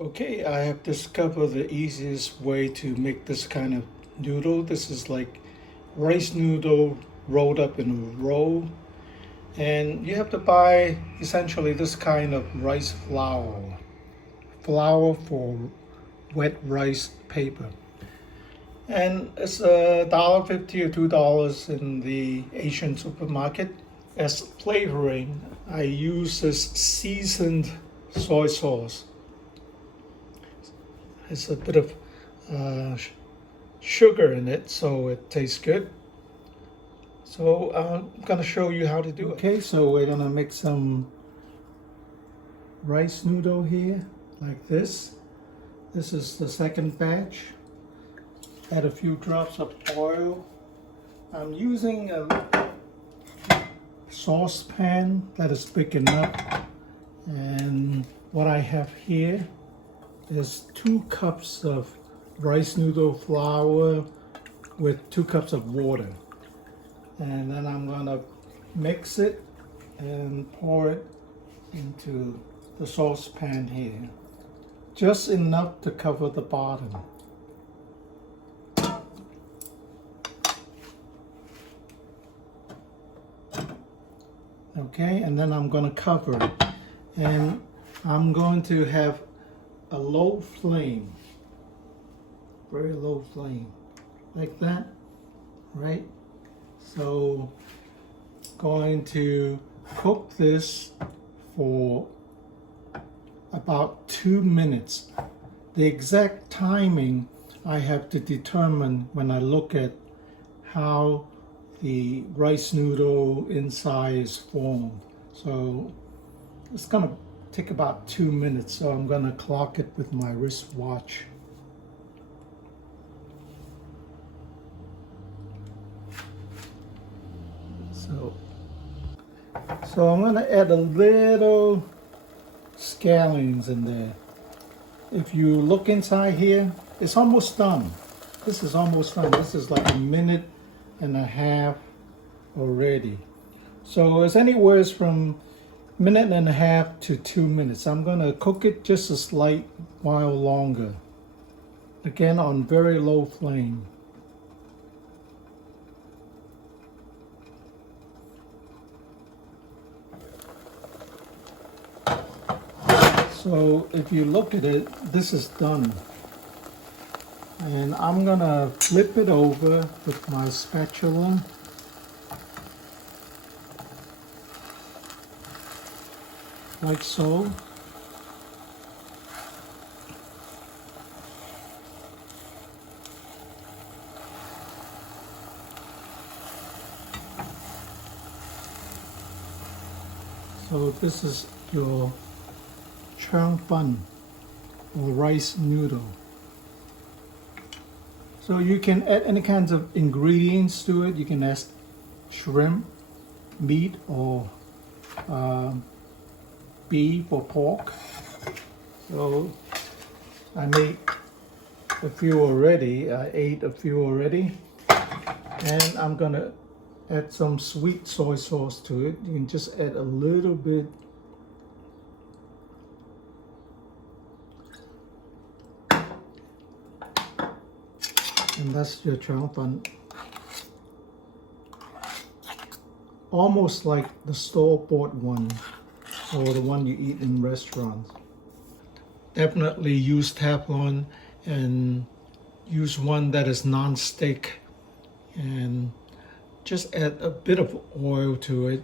Okay, I have discovered the easiest way to make this kind of noodle. This is like rice noodle rolled up in a roll. And you have to buy essentially this kind of rice flour. Flour for wet rice paper. And it's $1.50 or $2 in the Asian supermarket. As flavoring, I use this seasoned soy sauce. It's a bit of sugar in it, so it tastes good. So I'm gonna show you how to do it. Okay, so we're gonna make some rice noodle here, like this. This is the second batch. Add a few drops of oil. I'm using a saucepan that is big enough. And what I have here is 2 cups of rice noodle flour with 2 cups of water. And then I'm gonna mix it and pour it into the saucepan here. Just enough to cover the bottom. Okay, and then I'm gonna cover it. And I'm going to have a low flame, very low flame, like that, right? So going to cook this for about 2 minutes. The exact timing I have to determine when I look at how the rice noodle inside is formed. So it's gonna take about 2 minutes, so I'm gonna clock it with my wristwatch. So I'm gonna add a little scallions in there. If you look inside here, it's almost done. This is almost done. This is like 1.5 minutes already. So it's anywhere from 1.5 minutes to 2 minutes. I'm gonna cook it just a slight while longer. Again, on very low flame. So if you look at it, this is done. And I'm gonna flip it over with my spatula. Like so. So this is your chang bun or rice noodle. So you can add any kinds of ingredients to it. You can add shrimp, meat, or beef or pork. So I made a few already. I ate a few already. And I'm gonna add some sweet soy sauce to it. You can just add a little bit. And that's your chang bun. Almost like the store-bought one, or the one you eat in restaurants. Definitely use teflon and use one that is non-stick, and just add a bit of oil to it.